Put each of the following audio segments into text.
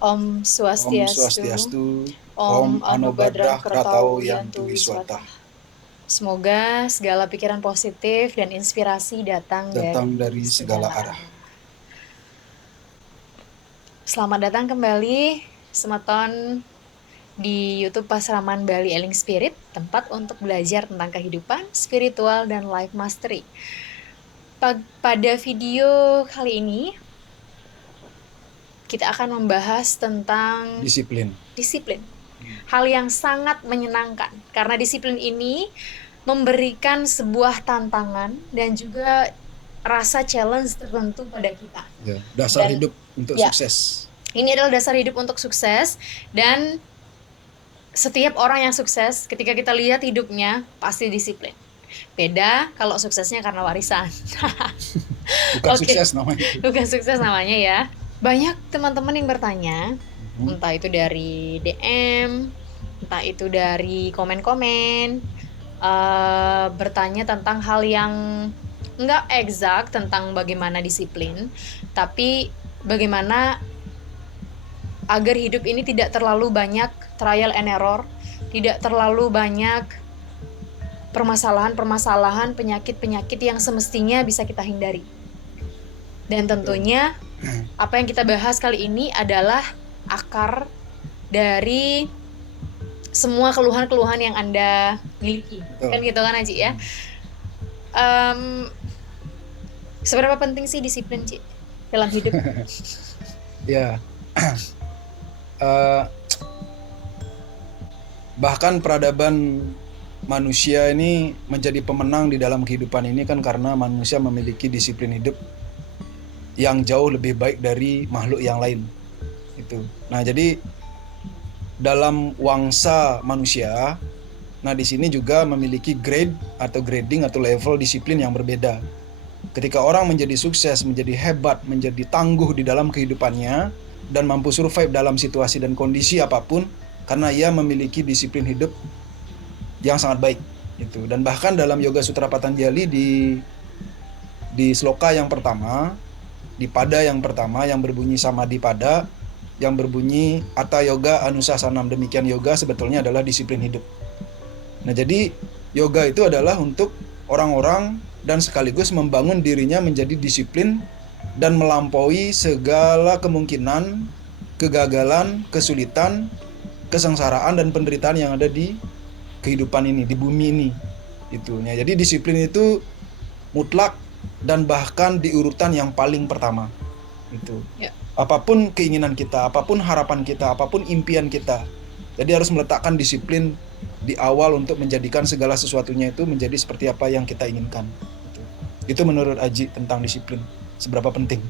Om Om Swastiastu, Swastiastu, Om Om Anubadrah Anubadrah Kratau Kratau Yantu Yantu Wiswata. Wiswata. Semoga segala pikiran positif dan inspirasi datang Datang dari dari segala segala arah. arah. Selamat datang kembali, semeton di YouTube Pasraman Bali Eling Spirit, tempat untuk belajar tentang kehidupan, spiritual, dan life mastery. Pada video kali ini, kita akan membahas tentang Disiplin. disiplin. Hal yang sangat menyenangkan, karena disiplin ini memberikan sebuah tantangan dan juga rasa challenge tertentu pada kita. Ya, dasar Dan hidup untuk ya, sukses. ini adalah dasar hidup untuk sukses, dan setiap orang yang sukses, ketika kita lihat hidupnya, pasti disiplin. Beda kalau suksesnya karena warisan. Bukan Oke, sukses namanya itu. bukan sukses namanya ya. Banyak teman-teman yang bertanya, Mhm. entah itu dari DM, entah itu dari komen-komen, bertanya tentang hal yang nggak exact tentang bagaimana disiplin, tapi bagaimana agar hidup ini tidak terlalu banyak trial and error, tidak terlalu banyak permasalahan-permasalahan, penyakit-penyakit yang semestinya bisa kita hindari. Dan Betul. tentunya apa yang kita bahas kali ini adalah akar dari semua keluhan-keluhan yang Anda miliki. Betul. Kan gitu kan, Aji ya? Em, seberapa penting sih disiplin, Ci, dalam hidup? Ya, eh, bahkan peradaban manusia ini menjadi pemenang di dalam kehidupan ini kan karena manusia memiliki disiplin hidup yang jauh lebih baik dari makhluk yang lain. Itu. Nah, jadi dalam wangsa manusia, nah di sini juga memiliki grade atau grading atau level disiplin yang berbeda. Ketika orang menjadi sukses, menjadi hebat, menjadi tangguh di dalam kehidupannya dan mampu survive dalam situasi dan kondisi apapun karena ia memiliki disiplin hidup yang sangat baik itu. Dan bahkan dalam Yoga Sutra Patanjali di sloka yang pertama, di pada yang pertama yang berbunyi Samadhi-pada, yang berbunyi Atta Yoga Anusasanam, demikian yoga sebetulnya adalah disiplin hidup. Nah, jadi yoga itu adalah untuk orang-orang dan sekaligus membangun dirinya menjadi disiplin dan melampaui segala kemungkinan, kegagalan, kesulitan, kesengsaraan dan penderitaan yang ada di kehidupan ini, di bumi ini. Itunya. Jadi disiplin itu mutlak dan bahkan di urutan yang paling pertama. Itu. Ya. Apapun keinginan kita, apapun harapan kita, apapun impian kita. Jadi harus meletakkan disiplin di awal untuk menjadikan segala sesuatunya itu menjadi seperti apa yang kita inginkan. Itu menurut Aji tentang disiplin. Seberapa penting.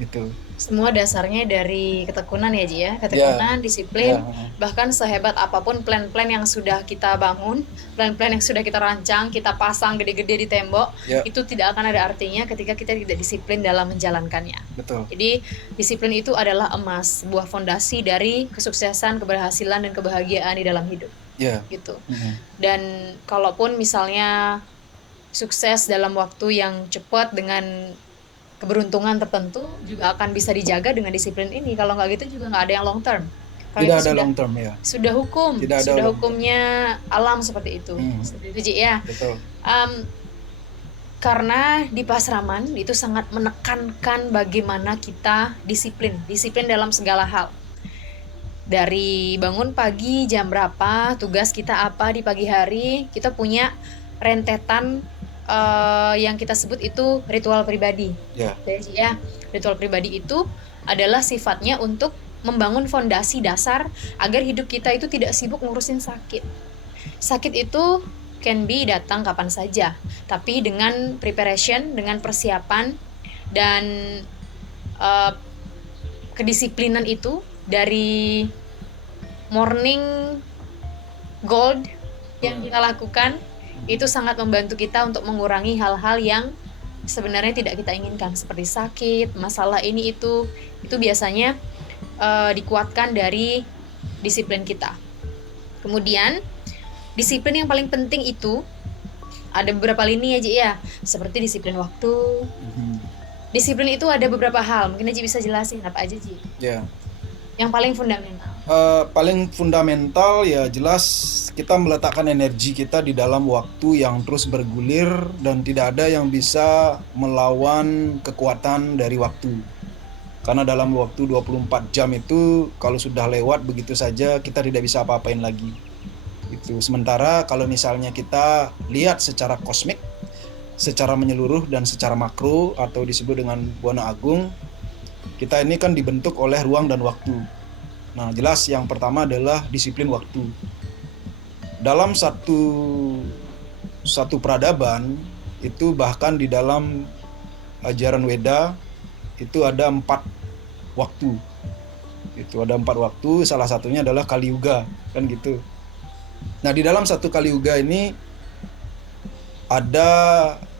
Itu. Semua dasarnya dari ketekunan ya, Ji ya. Ya, Ketekunan, disiplin, ya. bahkan sehebat apapun plan-plan yang sudah kita bangun, plan-plan yang sudah kita rancang, kita pasang gede-gede di tembok, Ya, itu tidak akan ada artinya ketika kita tidak disiplin dalam menjalankannya. betul. Jadi, disiplin itu adalah emas, sebuah fondasi dari kesuksesan, keberhasilan, dan kebahagiaan di dalam hidup. Ya. Gitu. Mhm. Dan kalaupun misalnya sukses dalam waktu yang cepat dengan keberuntungan tertentu juga akan bisa dijaga dengan disiplin ini. Kalau nggak gitu juga nggak ada yang long term. Kalau Tidak itu ada sudah long term ya. sudah hukum, Tidak ada sudah long term. hukumnya alam seperti itu. Seperti itu, Ji ya. Betul. Karena di Pasraman itu sangat menekankan bagaimana kita disiplin, disiplin dalam segala hal. Dari bangun pagi jam berapa, tugas kita apa di pagi hari, kita punya rentetan yang kita sebut itu ritual pribadi. Ya. Jadi ya, ritual pribadi itu adalah sifatnya untuk membangun fondasi dasar agar hidup kita itu tidak sibuk ngurusin sakit. Sakit itu can be datang kapan saja, tapi dengan preparation, dengan persiapan dan uh, kedisiplinan itu dari morning gold yang kita lakukan itu sangat membantu kita untuk mengurangi hal-hal yang sebenarnya tidak kita inginkan seperti sakit, masalah ini itu biasanya dikuatkan dari disiplin kita. Kemudian disiplin yang paling penting itu ada beberapa lini aja ya, seperti disiplin waktu. Disiplin itu ada beberapa hal, mungkin Aji bisa jelasin apa aja, Ji? Ya. Yang paling fundamental. Paling fundamental ya jelas kita meletakkan energi kita di dalam waktu yang terus bergulir dan tidak ada yang bisa melawan kekuatan dari waktu. Karena dalam waktu 24 jam itu kalau sudah lewat begitu saja kita tidak bisa apa-apain lagi. Itu sementara kalau misalnya kita lihat secara kosmik, secara menyeluruh dan secara makro atau disebut dengan Buana Agung, kita ini kan dibentuk oleh ruang dan waktu. Nah, jelas yang pertama adalah disiplin waktu. Dalam satu peradaban itu bahkan di dalam ajaran Weda itu ada 4 waktu. Itu ada 4 waktu, salah satunya adalah Kali Yuga, kan gitu. Nah, di dalam satu Kali Yuga ini ada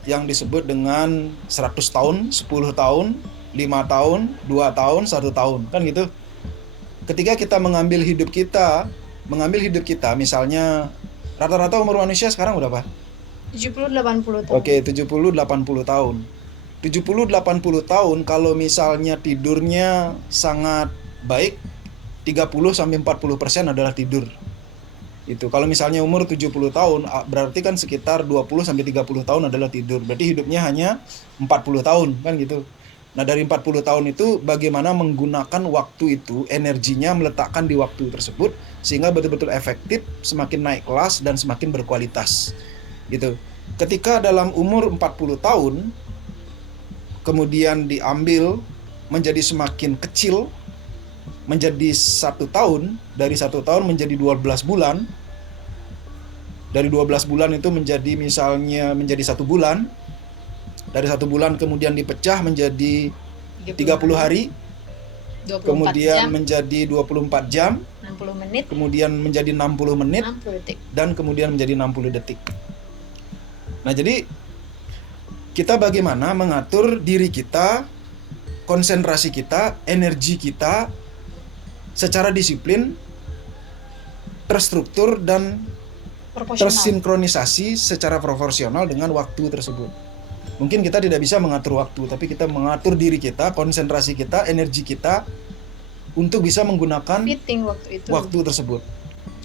yang disebut dengan 100 tahun, 10 tahun, 5 tahun, 2 tahun, 1 tahun, kan gitu. Ketika kita mengambil hidup kita misalnya rata-rata umur manusia sekarang berapa? 70-80 tahun. Oke, 70-80 tahun. 70-80 tahun kalau misalnya tidurnya sangat baik, 30-40% adalah tidur. Itu kalau misalnya umur 70 tahun berarti kan sekitar 20-30 tahun adalah tidur. Berarti hidupnya hanya 40 tahun, kan gitu. Nah, dari 40 tahun itu bagaimana menggunakan waktu itu, energinya meletakkan di waktu tersebut sehingga betul-betul efektif, semakin naik kelas dan semakin berkualitas. Gitu. Ketika dalam umur 40 tahun kemudian diambil menjadi semakin kecil, menjadi 1 tahun, dari 1 tahun menjadi 12 bulan. Dari 12 bulan itu menjadi misalnya menjadi 1 bulan. Dari 1 bulan kemudian dipecah menjadi 30 hari, 24 kemudian jam, menjadi 24 jam, 60 menit, kemudian menjadi 60 menit, 60 detik. dan kemudian menjadi 60 detik. Nah, jadi kita bagaimana mengatur diri kita, konsentrasi kita, energi kita secara disiplin, terstruktur, dan Proporsional. tersinkronisasi secara proporsional dengan waktu tersebut. Mungkin kita tidak bisa mengatur waktu, tapi kita mengatur diri kita, konsentrasi kita, energi kita untuk bisa menggunakan Fitting waktu tersebut.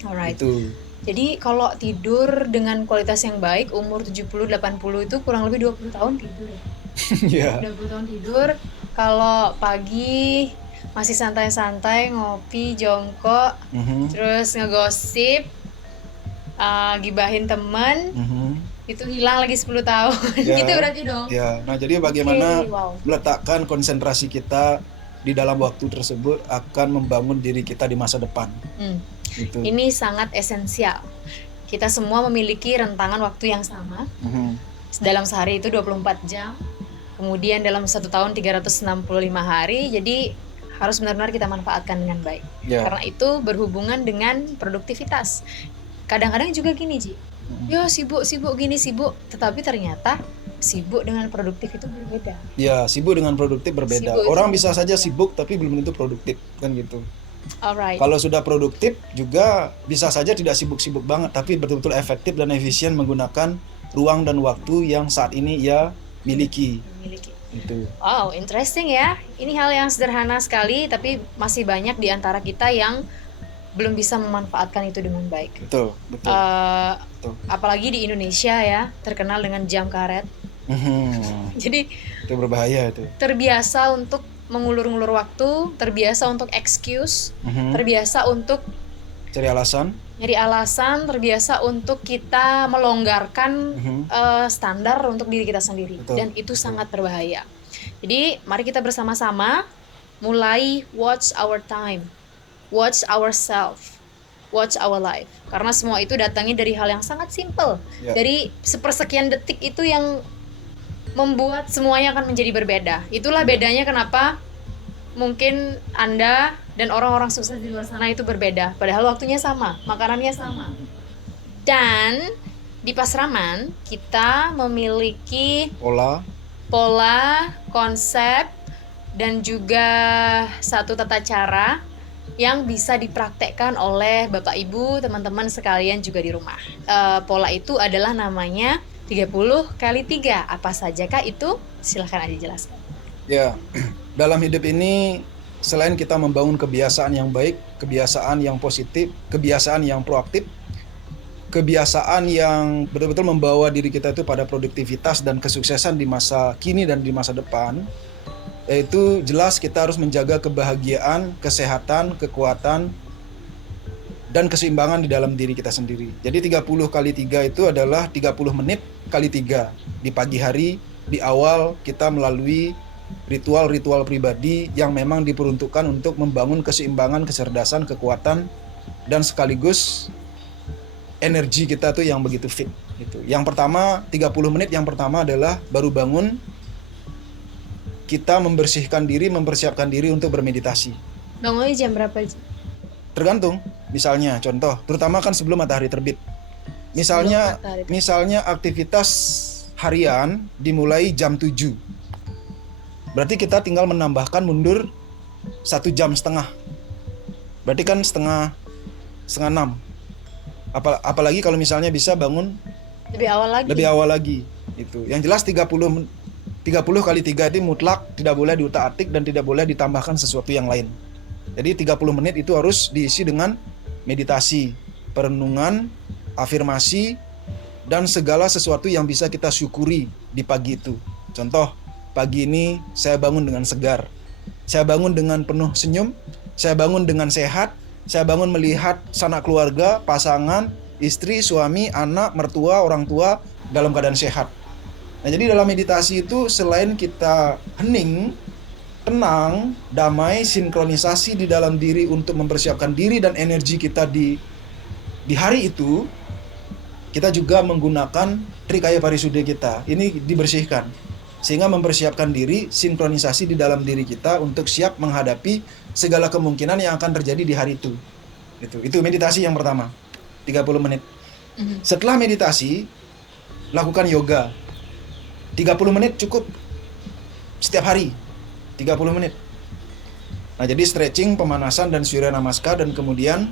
Alright. Itu. Jadi kalau tidur dengan kualitas yang baik umur 70-80 itu kurang lebih 20 tahun tidur. Ya. 20 tahun tidur. Kalau pagi masih santai-santai ngopi, jongkok, terus ngegosip, gibahin temen, itu hilang lagi 10 tahun. Ya. Gitu berarti dong. Ya. Nah, jadi bagaimana wow. meletakkan konsentrasi kita di dalam waktu tersebut akan membangun diri kita di masa depan. Gitu. Ini sangat esensial. Kita semua memiliki rentangan waktu yang sama. Dalam sehari itu 24 jam. Kemudian dalam 1 tahun 365 hari. Jadi harus benar-benar kita manfaatkan dengan baik. Ya. Karena itu berhubungan dengan produktivitas. Kadang-kadang juga gini, Ji. Ya sibuk gini, tetapi ternyata sibuk dengan produktif itu berbeda. Ya, sibuk dengan produktif berbeda. Sibuk Orang bisa saja sibuk tapi belum tentu produktif, kan gitu. Alright. Kalau sudah produktif juga bisa saja tidak sibuk-sibuk banget tapi betul-betul efektif dan efisien menggunakan ruang dan waktu yang saat ini ia miliki. Itu. Wow, interesting ya. Ini hal yang sederhana sekali tapi masih banyak di antara kita yang belum bisa memanfaatkan itu dengan baik. Betul. Apalagi di Indonesia ya, terkenal dengan jam karet. Jadi itu berbahaya itu. Terbiasa untuk mengulur-ngulur waktu, terbiasa untuk excuse, terbiasa untuk nyari alasan, terbiasa untuk kita melonggarkan standar untuk diri kita sendiri. Betul. Dan itu sangat berbahaya. Jadi mari kita bersama-sama mulai watch our time, watch ourselves, watch our life. Karena semua itu datangnya dari hal yang sangat simple. Ya. Dari sepersekian detik itu yang membuat semuanya akan menjadi berbeda. Itulah bedanya kenapa mungkin Anda dan orang-orang sukses di luar sana itu berbeda. Padahal waktunya sama, makanannya sama. Dan di Pasraman kita memiliki pola, konsep, dan juga satu tata cara yang bisa dipraktekkan oleh Bapak Ibu, teman-teman sekalian juga di rumah. Pola itu adalah namanya 30x3. Apa sajakah itu? Silahkan aja jelaskan. Ya, dalam hidup ini selain kita membangun kebiasaan yang baik, kebiasaan yang positif, kebiasaan yang proaktif, kebiasaan yang betul-betul membawa diri kita itu pada produktivitas dan kesuksesan di masa kini dan di masa depan, yaitu jelas kita harus menjaga kebahagiaan, kesehatan, kekuatan, dan keseimbangan di dalam diri kita sendiri. Jadi 30 kali 3 itu adalah 30 menit kali 3. Di pagi hari, di awal kita melalui ritual-ritual pribadi yang memang diperuntukkan untuk membangun keseimbangan, kecerdasan, kekuatan, dan sekaligus energi kita tuh yang begitu fit gitu. Yang pertama, 30 menit yang pertama adalah baru bangun kita membersihkan diri, mempersiapkan diri untuk bermeditasi. Bangunnya jam berapa? Tergantung, misalnya contoh, terutama kan sebelum matahari terbit. Misalnya aktivitas harian dimulai jam 7. Berarti kita tinggal menambahkan mundur 1,5 jam. Berarti kan setengah 6. Apalagi kalau misalnya bisa bangun lebih awal lagi. Itu. Yang jelas 30 kali 3 itu mutlak tidak boleh diutak-atik dan tidak boleh ditambahkan sesuatu yang lain. Jadi 30 menit itu harus diisi dengan meditasi, perenungan, afirmasi, dan segala sesuatu yang bisa kita syukuri di pagi itu. Contoh, pagi ini saya bangun dengan segar, saya bangun dengan penuh senyum, saya bangun dengan sehat, saya bangun melihat sanak keluarga, pasangan, istri, suami, anak, mertua, orang tua dalam keadaan sehat. Nah, jadi dalam meditasi itu selain kita hening, tenang, damai, sinkronisasi di dalam diri untuk mempersiapkan diri dan energi kita di hari itu, kita juga menggunakan trikaya parisuddha kita. Ini dibersihkan sehingga mempersiapkan diri, sinkronisasi di dalam diri kita untuk siap menghadapi segala kemungkinan yang akan terjadi di hari itu. Itu meditasi yang pertama, 30 menit. Setelah meditasi, lakukan yoga. 30 menit cukup setiap hari. 30 menit. Nah, jadi stretching, pemanasan, dan surya namaskar, dan kemudian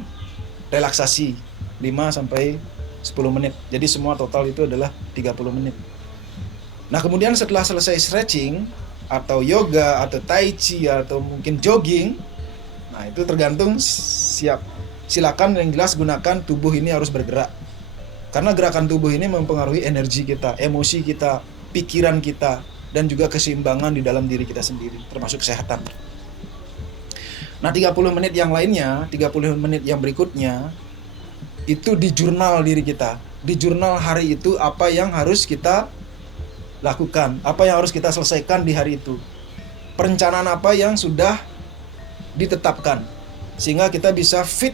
relaksasi 5 sampai 10 menit. Jadi semua total itu adalah 30 menit. Nah, kemudian setelah selesai stretching atau yoga atau tai chi atau mungkin jogging, nah itu tergantung siap. Silakan, yang jelas gunakan tubuh ini harus bergerak. Karena gerakan tubuh ini mempengaruhi energi kita, emosi kita, pikiran kita, dan juga keseimbangan di dalam diri kita sendiri, termasuk kesehatan. Nah, 30 menit yang lainnya, 30 menit yang berikutnya, itu di jurnal diri kita. Di jurnal hari itu apa yang harus kita lakukan, apa yang harus kita selesaikan di hari itu. Perencanaan apa yang sudah ditetapkan, sehingga kita bisa fit.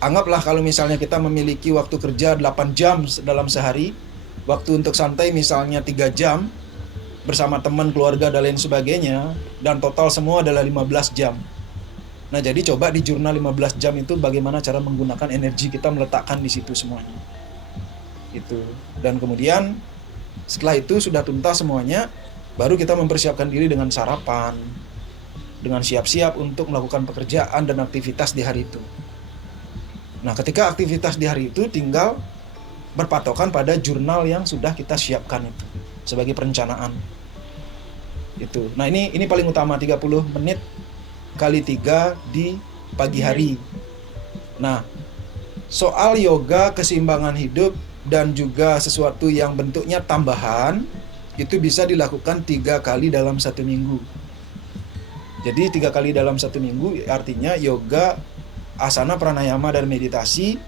Anggaplah kalau misalnya kita memiliki waktu kerja 8 jam dalam sehari, waktu untuk santai misalnya 3 jam, bersama teman, keluarga, dan lain sebagainya, dan total semua adalah 15 jam. Nah, jadi coba di jurnal 15 jam itu bagaimana cara menggunakan energi kita, meletakkan di situ semuanya. Itu. Dan kemudian setelah itu sudah tuntas semuanya, baru kita mempersiapkan diri dengan sarapan, dengan siap-siap untuk melakukan pekerjaan dan aktivitas di hari itu. Nah, ketika aktivitas di hari itu tinggal berpatokan pada jurnal yang sudah kita siapkan itu sebagai perencanaan. Itu. Nah, ini paling utama, 30 menit kali 3 di pagi hari. Nah, soal yoga, keseimbangan hidup, dan juga sesuatu yang bentuknya tambahan, itu bisa dilakukan 3 kali dalam 1 minggu. Jadi 3 kali dalam 1 minggu artinya yoga, asana, pranayama, dan meditasi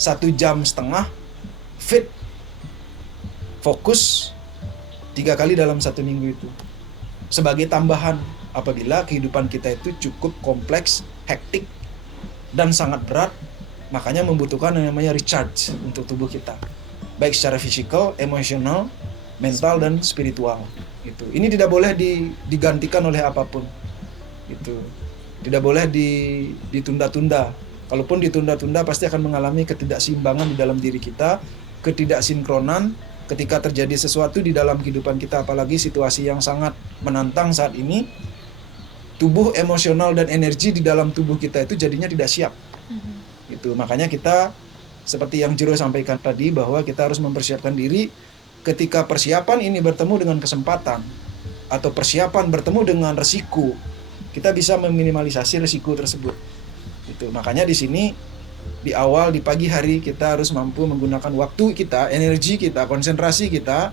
1,5 jam fit, fokus 3 kali dalam 1 minggu itu. Sebagai tambahan apabila kehidupan kita itu cukup kompleks, hektik, dan sangat berat, makanya membutuhkan yang namanya recharge untuk tubuh kita. Baik secara fisikal, emosional, mental, dan spiritual. Gitu. Ini tidak boleh digantikan oleh apapun. Gitu. Tidak boleh ditunda-tunda. Kalaupun ditunda-tunda pasti akan mengalami ketidakseimbangan di dalam diri kita, ketidaksinkronan ketika terjadi sesuatu di dalam kehidupan kita, apalagi situasi yang sangat menantang saat ini. Tubuh, emosional, dan energi di dalam tubuh kita itu jadinya tidak siap. Gitu. Makanya kita seperti yang Jero sampaikan tadi, bahwa kita harus mempersiapkan diri ketika persiapan ini bertemu dengan kesempatan atau persiapan bertemu dengan resiko. kita bisa meminimalisasi risiko tersebut. Itu makanya di sini di awal di pagi hari kita harus mampu menggunakan waktu kita, energi kita, konsentrasi kita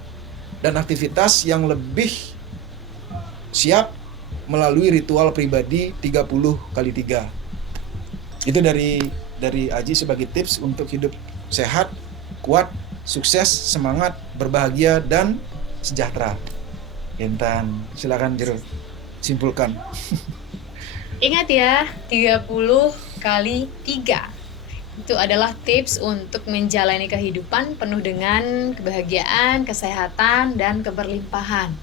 dan aktivitas yang lebih siap melalui ritual pribadi 30x3. Itu dari Aji sebagai tips untuk hidup sehat, kuat, sukses, semangat, berbahagia dan sejahtera. Intan, silakan Jero simpulkan. Ingat ya, 30x3 itu adalah tips untuk menjalani kehidupan penuh dengan kebahagiaan, kesehatan, dan keberlimpahan.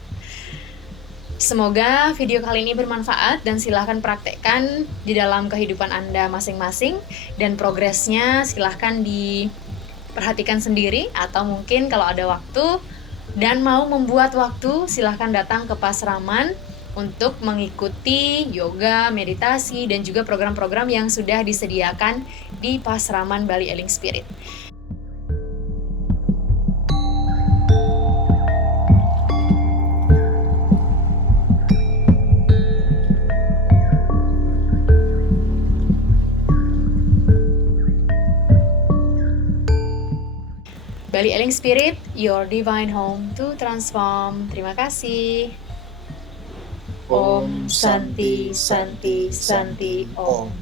Semoga video kali ini bermanfaat dan silahkan praktekkan di dalam kehidupan Anda masing-masing, dan progresnya silahkan diperhatikan sendiri, atau mungkin kalau ada waktu dan mau membuat waktu, silahkan datang ke Pasraman untuk mengikuti yoga, meditasi, dan juga program-program yang sudah disediakan di Pasraman Bali Eling Spirit. Bali Eling Spirit, your divine home to transform. Terima kasih. Om Santi Santi Santi Om.